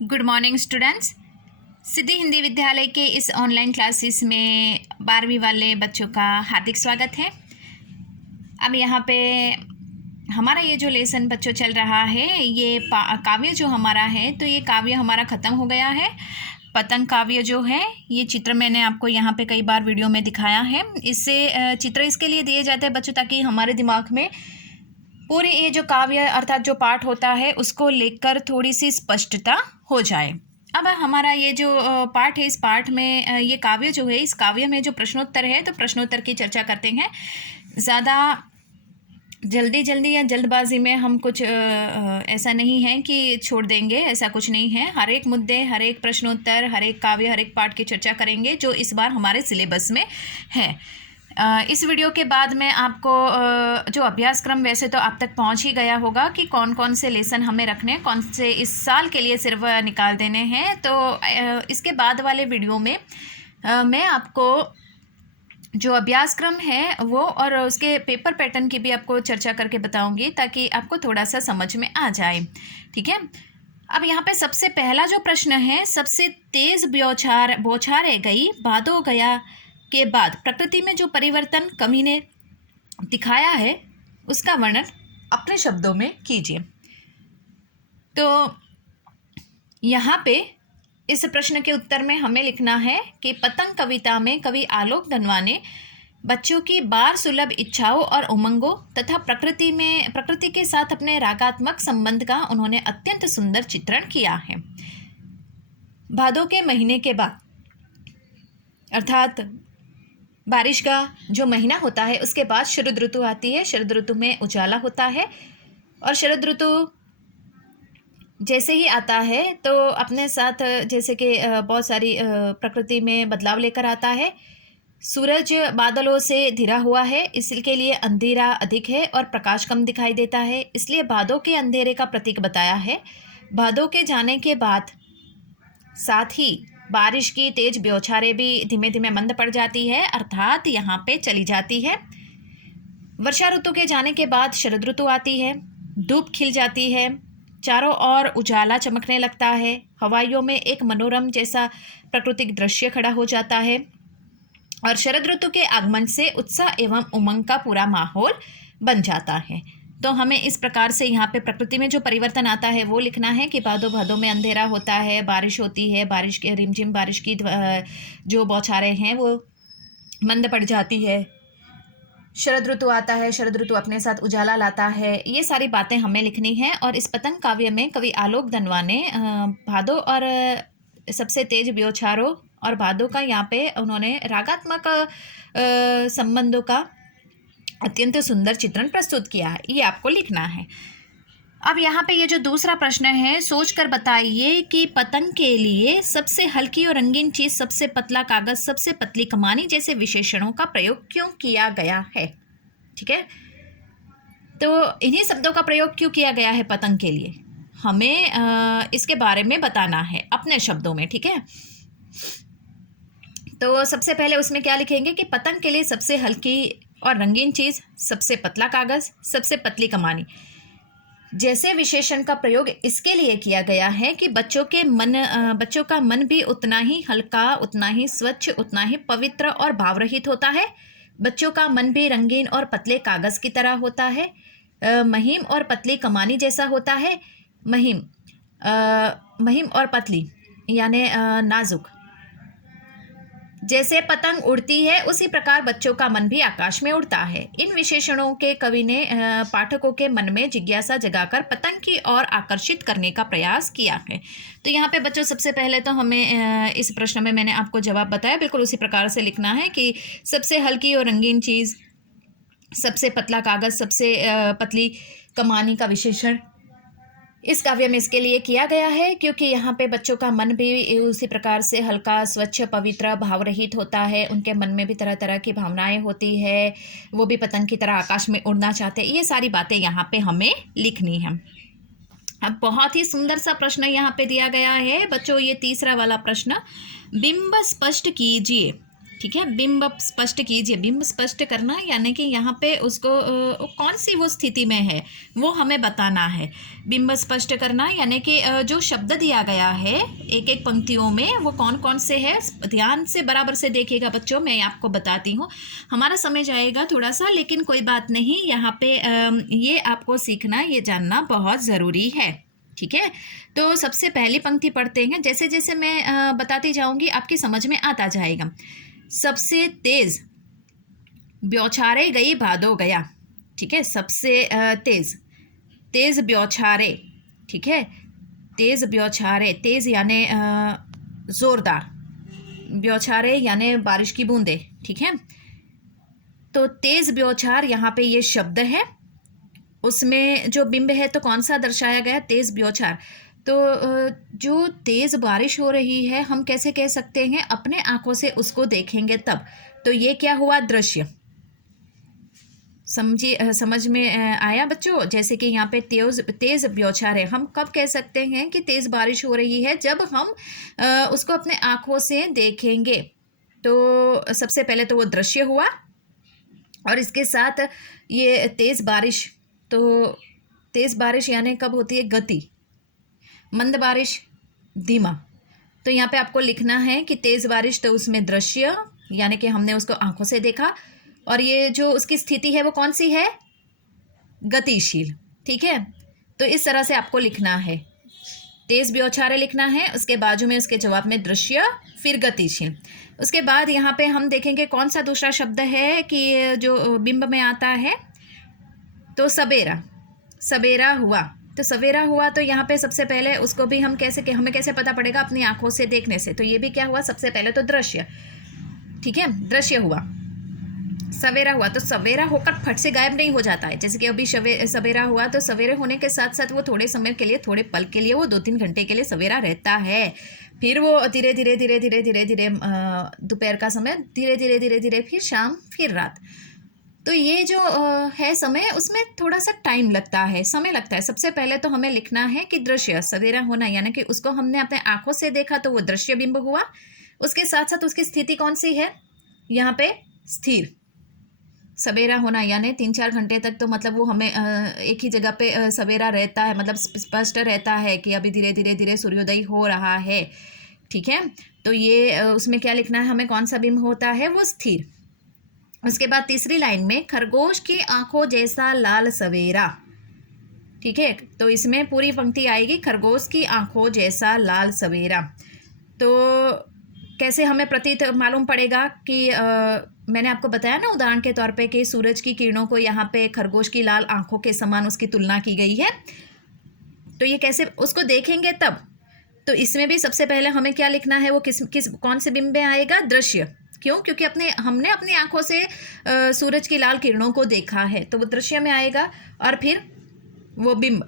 Good morning students. Siddhi Hindi Vidyalaya के इस online classes में 12वीं वाले बच्चों का हार्दिक स्वागत है। अब यहाँ पे हमारा ये जो लेसन बच्चों चल रहा है, ये काव्य जो हमारा है, तो ये काव्य हमारा ख़त्म हो गया है। पतंग काव्य जो है, ये चित्र मैंने आपको यहाँ पे कई बार वीडियो में दिखाया है। इससे चित्र इसके लिए दिए जाते हैं बच्चों, ताकि हमारे दिमाग में पूरे ये जो काव्य अर्थात जो पाठ होता है उसको लेकर थोड़ी सी स्पष्टता हो जाए। अब हमारा ये जो पाठ है, इस पाठ में ये काव्य जो है, इस काव्य में जो प्रश्नोत्तर है, तो प्रश्नोत्तर की चर्चा करते हैं। ज़्यादा जल्दी या जल्दबाजी में हम कुछ ऐसा नहीं है कि छोड़ देंगे, ऐसा कुछ नहीं है। हर एक मुद्दे, हर एक प्रश्नोत्तर, हर एक काव्य, हर एक पाठ की चर्चा करेंगे जो इस बार हमारे सिलेबस में है। इस वीडियो के बाद में आपको जो अभ्यासक्रम वैसे तो आप तक पहुंच ही गया होगा कि कौन कौन से लेसन हमें रखने हैं, कौन से इस साल के लिए सिर्फ निकाल देने हैं। तो इसके बाद वाले वीडियो में मैं आपको जो अभ्यासक्रम है वो और उसके पेपर पैटर्न की भी आपको चर्चा करके बताऊंगी, ताकि आपको थोड़ा सा समझ में आ जाए। ठीक है। अब यहाँ पे सबसे पहला जो प्रश्न है, सबसे तेज़ बौछारे गई भादो गया के बाद प्रकृति में जो परिवर्तन कवि ने दिखाया है उसका वर्णन अपने शब्दों में कीजिए। तो यहाँ पे इस प्रश्न के उत्तर में हमें लिखना है कि पतंग कविता में कवि आलोक धनवा ने बच्चों की बार सुलभ इच्छाओं और उमंगों तथा प्रकृति के साथ अपने रागात्मक संबंध का उन्होंने अत्यंत सुंदर चित्रण किया है। भादों के महीने के बाद अर्थात बारिश का जो महीना होता है उसके बाद शरद ऋतु आती है। शरद ऋतु में उजाला होता है और शरद ऋतु जैसे ही आता है तो अपने साथ जैसे कि बहुत सारी प्रकृति में बदलाव लेकर आता है। सूरज बादलों से घिरा हुआ है, इसके लिए अंधेरा अधिक है और प्रकाश कम दिखाई देता है, इसलिए भादों के अंधेरे का प्रतीक बताया है। भादों के जाने के बाद साथ ही बारिश की तेज बौछारें भी धीमे धीमे मंद पड़ जाती है, अर्थात यहाँ पे चली जाती है। वर्षा ऋतु के जाने के बाद शरद ऋतु आती है, धूप खिल जाती है, चारों ओर उजाला चमकने लगता है, हवाइयों में एक मनोरम जैसा प्राकृतिक दृश्य खड़ा हो जाता है और शरद ऋतु के आगमन से उत्साह एवं उमंग का पूरा माहौल बन जाता है। तो हमें इस प्रकार से यहाँ पे प्रकृति में जो परिवर्तन आता है वो लिखना है कि भादों में अंधेरा होता है, बारिश होती है, बारिश के रिमझिम बारिश की जो बौछारें हैं वो मंद पड़ जाती है, शरद ऋतु आता है, शरद ऋतु अपने साथ उजाला लाता है। ये सारी बातें हमें लिखनी है। और इस पतंग काव्य में कवि आलोक धनवा ने भादों और सबसे तेज बौछारों और भादों का यहाँ पे उन्होंने रागात्मक संबंधों का अत्यंत सुंदर चित्रण प्रस्तुत किया है, ये आपको लिखना है। अब यहाँ पे ये जो दूसरा प्रश्न है, सोचकर बताइए कि पतंग के लिए सबसे हल्की और रंगीन चीज, सबसे पतला कागज, सबसे पतली कमानी जैसे विशेषणों का प्रयोग क्यों किया गया है। ठीक है, तो इन्हीं शब्दों का प्रयोग क्यों किया गया है पतंग के लिए, हमें इसके बारे में बताना है अपने शब्दों में। ठीक है, तो सबसे पहले उसमें क्या लिखेंगे कि पतंग के लिए सबसे हल्की और रंगीन चीज़, सबसे पतला कागज़, सबसे पतली कमानी जैसे विशेषण का प्रयोग इसके लिए किया गया है कि बच्चों का मन भी उतना ही हल्का, उतना ही स्वच्छ, उतना ही पवित्र और भावरहित होता है। बच्चों का मन भी रंगीन और पतले कागज़ की तरह होता है, महीम और पतली कमानी जैसा होता है। महीम और पतली यानी नाजुक, जैसे पतंग उड़ती है उसी प्रकार बच्चों का मन भी आकाश में उड़ता है। इन विशेषणों के कवि ने पाठकों के मन में जिज्ञासा जगाकर पतंग की ओर आकर्षित करने का प्रयास किया है। तो यहाँ पे बच्चों सबसे पहले तो हमें इस प्रश्न में मैंने आपको जवाब बताया, बिल्कुल उसी प्रकार से लिखना है कि सबसे हल्की और रंगीन चीज़, सबसे पतला कागज़, सबसे पतली कमानी का विशेषण इस काव्य में इसके लिए किया गया है क्योंकि यहाँ पे बच्चों का मन भी उसी प्रकार से हल्का, स्वच्छ, पवित्र, भावरहित होता है। उनके मन में भी तरह तरह की भावनाएं होती है, वो भी पतंग की तरह आकाश में उड़ना चाहते हैं। ये सारी बातें यहाँ पे हमें लिखनी है। अब बहुत ही सुंदर सा प्रश्न यहाँ पे दिया गया है बच्चों, ये तीसरा वाला प्रश्न, बिंब स्पष्ट कीजिए। ठीक है, बिंब स्पष्ट कीजिए। बिंब स्पष्ट करना यानी कि यहाँ पे उसको कौन सी वो स्थिति में है वो हमें बताना है। बिंब स्पष्ट करना यानी कि जो शब्द दिया गया है एक एक पंक्तियों में वो कौन कौन से है, ध्यान से बराबर से देखिएगा बच्चों, मैं आपको बताती हूँ। हमारा समय जाएगा थोड़ा सा, लेकिन कोई बात नहीं, यहाँ पे ये आपको सीखना, ये जानना बहुत ज़रूरी है। ठीक है, तो सबसे पहली पंक्ति पढ़ते हैं। जैसे जैसे मैं बताती जाऊंगी आपकी समझ में आता जाएगा। सबसे तेज ब्योछारे गई भादो गया। ठीक है, सबसे तेज, तेज ब्योछारे। ठीक है, तेज ब्योछारे, तेज यानी जोरदार, ब्योछारे यानी बारिश की बूंदे। ठीक है, तो तेज ब्योछार यहाँ पे ये शब्द है, उसमें जो बिंब है तो कौन सा दर्शाया गया, तेज ब्योछार। तो जो तेज बारिश हो रही है हम कैसे कह सकते हैं, अपने आंखों से उसको देखेंगे तब। तो ये क्या हुआ, दृश्य। समझिए, समझ में आया बच्चों। जैसे कि यहाँ पे तेज तेज ब्योछार है, हम कब कह सकते हैं कि तेज बारिश हो रही है, जब हम उसको अपने आंखों से देखेंगे। तो सबसे पहले तो वो दृश्य हुआ, और इसके साथ ये तेज बारिश। तो तेज बारिश यानी कब होती है, गति, मंद बारिश धीमा। तो यहाँ पे आपको लिखना है कि तेज बारिश, तो उसमें दृश्य यानी कि हमने उसको आंखों से देखा, और ये जो उसकी स्थिति है वो कौन सी है, गतिशील। ठीक है, तो इस तरह से आपको लिखना है, तेज ब्योछारे लिखना है, उसके बाजू में उसके जवाब में दृश्य, फिर गतिशील। उसके बाद यहाँ पे हम देखेंगे कौन सा दूसरा शब्द है कि जो बिंब में आता है, तो सवेरा, सवेरा हुआ। तो सवेरा हुआ, तो यहाँ पे सबसे पहले उसको भी हम कैसे, हमें कैसे पता पड़ेगा, अपनी आंखों से देखने से। तो ये भी क्या हुआ, सबसे पहले तो दृश्य। ठीक है, दृश्य हुआ, सवेरा हुआ। तो सवेरा होकर फट से गायब नहीं हो जाता है, जैसे कि अभी सवेरा हुआ, तो सवेरे होने के साथ साथ वो थोड़े समय के लिए, थोड़े पल के लिए, वो 2-3 घंटे के लिए सवेरा रहता है, फिर वो धीरे धीरे धीरे धीरे धीरे धीरे दोपहर का समय, धीरे धीरे धीरे धीरे फिर शाम, फिर रात। तो ये जो है समय, उसमें थोड़ा सा टाइम लगता है, समय लगता है। सबसे पहले तो हमें लिखना है कि दृश्य, सवेरा होना यानी कि उसको हमने अपने आंखों से देखा, तो वो दृश्य बिंब हुआ। उसके साथ साथ उसकी स्थिति कौन सी है, यहाँ पे स्थिर। सवेरा होना यानी 3-4 घंटे तक, तो मतलब वो हमें एक ही जगह पे सवेरा रहता है, मतलब स्पष्ट रहता है कि अभी धीरे धीरे धीरे सूर्योदय हो रहा है। ठीक है, तो ये उसमें क्या लिखना है हमें, कौन सा बिंब होता है, वो स्थिर। उसके बाद तीसरी लाइन में, खरगोश की आंखों जैसा लाल सवेरा। ठीक है, तो इसमें पूरी पंक्ति आएगी, खरगोश की आंखों जैसा लाल सवेरा। तो कैसे हमें प्रतीत मालूम पड़ेगा कि मैंने आपको बताया ना उदाहरण के तौर पे कि सूरज की किरणों को यहाँ पे खरगोश की लाल आंखों के समान उसकी तुलना की गई है। तो ये कैसे उसको देखेंगे तब। तो इसमें भी सबसे पहले हमें क्या लिखना है, वो किस कौन से बिंब में आएगा, दृश्य। क्यों, क्योंकि हमने अपनी आंखों से सूरज की लाल किरणों को देखा है, तो वो दृश्य में आएगा। और फिर वो बिंब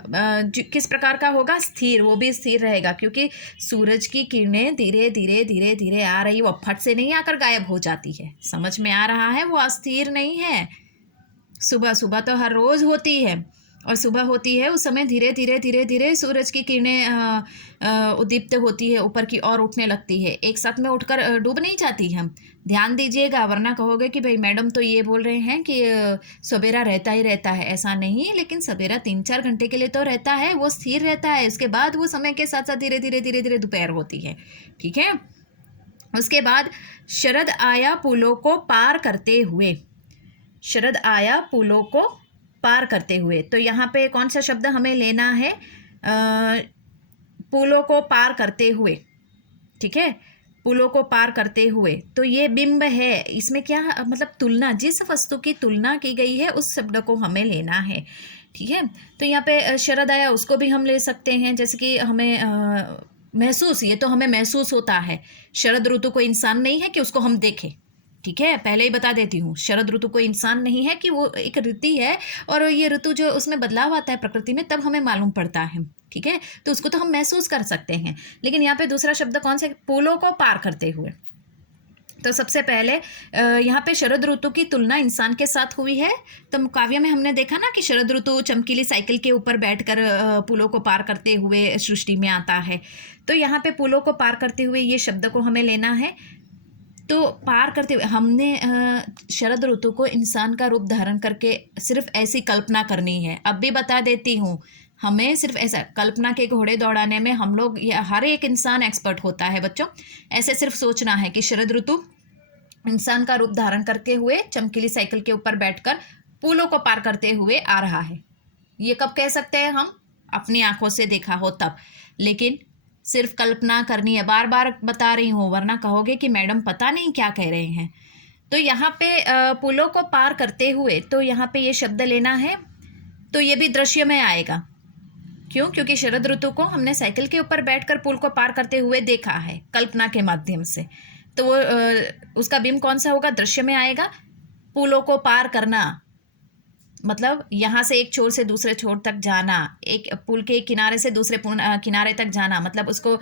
किस प्रकार का होगा, स्थिर, वो भी स्थिर रहेगा, क्योंकि सूरज की किरणें धीरे धीरे धीरे धीरे आ रही, वो फट से नहीं आकर गायब हो जाती है। समझ में आ रहा है, वो अस्थिर नहीं है। सुबह सुबह तो हर रोज़ होती है, और सुबह होती है उस समय धीरे धीरे धीरे धीरे सूरज की किरणें उद्दीप्त होती है, ऊपर की ओर उठने लगती है, एक साथ में उठकर डूब नहीं जाती है। ध्यान दीजिएगा, वरना कहोगे कि भाई मैडम तो ये बोल रहे हैं कि सवेरा रहता ही रहता है। ऐसा नहीं, लेकिन सवेरा 3-4 घंटे के लिए तो रहता है, वो स्थिर रहता है। उसके बाद वो समय के साथ साथ धीरे धीरे धीरे धीरे दोपहर होती है। ठीक है, उसके बाद शरद आया पुलों को पार करते हुए, शरद आया पुलों को पार करते हुए। तो यहाँ पे कौन सा शब्द हमें लेना है, पुलों को पार करते हुए। ठीक है, पुलों को पार करते हुए, तो ये बिंब है। इसमें क्या मतलब, तुलना, जिस वस्तु की तुलना की गई है उस शब्द को हमें लेना है। ठीक है, तो यहाँ पे शरद आया, उसको भी हम ले सकते हैं, जैसे कि हमें महसूस, ये तो हमें महसूस होता है। शरद ऋतु कोई इंसान नहीं है कि उसको हम देखें। ठीक है, पहले ही बता देती हूँ, शरद ऋतु कोई इंसान नहीं है कि वो एक ऋतु है, और ये ऋतु जो उसमें बदलाव आता है प्रकृति में, तब हमें मालूम पड़ता है। ठीक है, तो उसको तो हम महसूस कर सकते हैं। लेकिन यहाँ पे दूसरा शब्द कौन से, पुलों को पार करते हुए। तो सबसे पहले यहाँ पे शरद ऋतु की तुलना इंसान के साथ हुई है। तो काव्य में हमने देखा ना कि शरद ऋतु चमकीली साइकिल के ऊपर बैठकर पुलों को पार करते हुए सृष्टि में आता है। तो यहाँ पे पुलों को पार करते हुए ये शब्द को हमें लेना है। तो पार करते हुए हमने शरद ऋतु को इंसान का रूप धारण करके सिर्फ ऐसी कल्पना करनी है। अब भी बता देती हूँ, हमें सिर्फ ऐसा कल्पना के घोड़े दौड़ाने में हम लोग, या हर एक इंसान एक्सपर्ट होता है बच्चों। ऐसे सिर्फ सोचना है कि शरद ऋतु इंसान का रूप धारण करके हुए चमकीली साइकिल के ऊपर बैठकर पुलों को पार करते हुए आ रहा है। ये कब कह सकते हैं हम? अपनी आंखों से देखा हो तब। लेकिन सिर्फ कल्पना करनी है, बार बार बता रही हूँ, वरना कहोगे कि मैडम पता नहीं क्या कह रहे हैं। तो यहाँ पे पुलों को पार करते हुए, तो यहाँ पे ये शब्द लेना है, तो ये भी दृश्य में आएगा। क्यों? क्योंकि शरद ऋतु को हमने साइकिल के ऊपर बैठकर पुल को पार करते हुए देखा है कल्पना के माध्यम से। तो वो उसका बिंब कौन सा होगा? दृश्य में आएगा। पुलों को पार करना मतलब यहाँ से एक छोर से दूसरे छोर तक जाना, एक पुल के किनारे से दूसरे किनारे तक जाना, मतलब उसको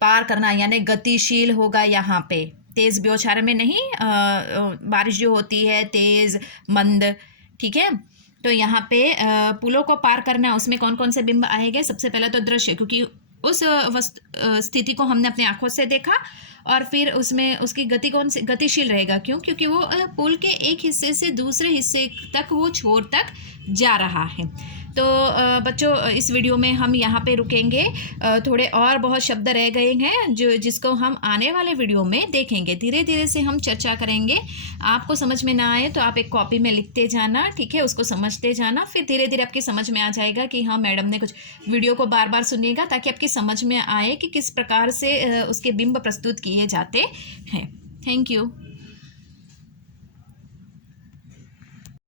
पार करना, यानी गतिशील होगा। यहाँ पे तेज ब्योछार में नहीं, बारिश जो होती है तेज मंद, ठीक है। तो यहाँ पे पुलों को पार करना, उसमें कौन कौन से बिंब आएंगे? सबसे पहला तो दृश्य, क्योंकि उस स्थिति को हमने अपनी आंखों से देखा, और फिर उसमें उसकी गति कौन से गतिशील रहेगा। क्यों? क्योंकि वो पुल के एक हिस्से से दूसरे हिस्से तक, वो छोर तक जा रहा है। तो बच्चों, इस वीडियो में हम यहाँ पे रुकेंगे। थोड़े और बहुत शब्द रह गए हैं जिसको हम आने वाले वीडियो में देखेंगे। धीरे धीरे से हम चर्चा करेंगे। आपको समझ में ना आए तो आप एक कॉपी में लिखते जाना, ठीक है, उसको समझते जाना। फिर धीरे धीरे आपकी समझ में आ जाएगा कि हाँ, मैडम ने कुछ वीडियो को बार बार सुनिएगा ताकि आपकी समझ में आए कि किस प्रकार से उसके बिंब प्रस्तुत किए जाते हैं। Thank you.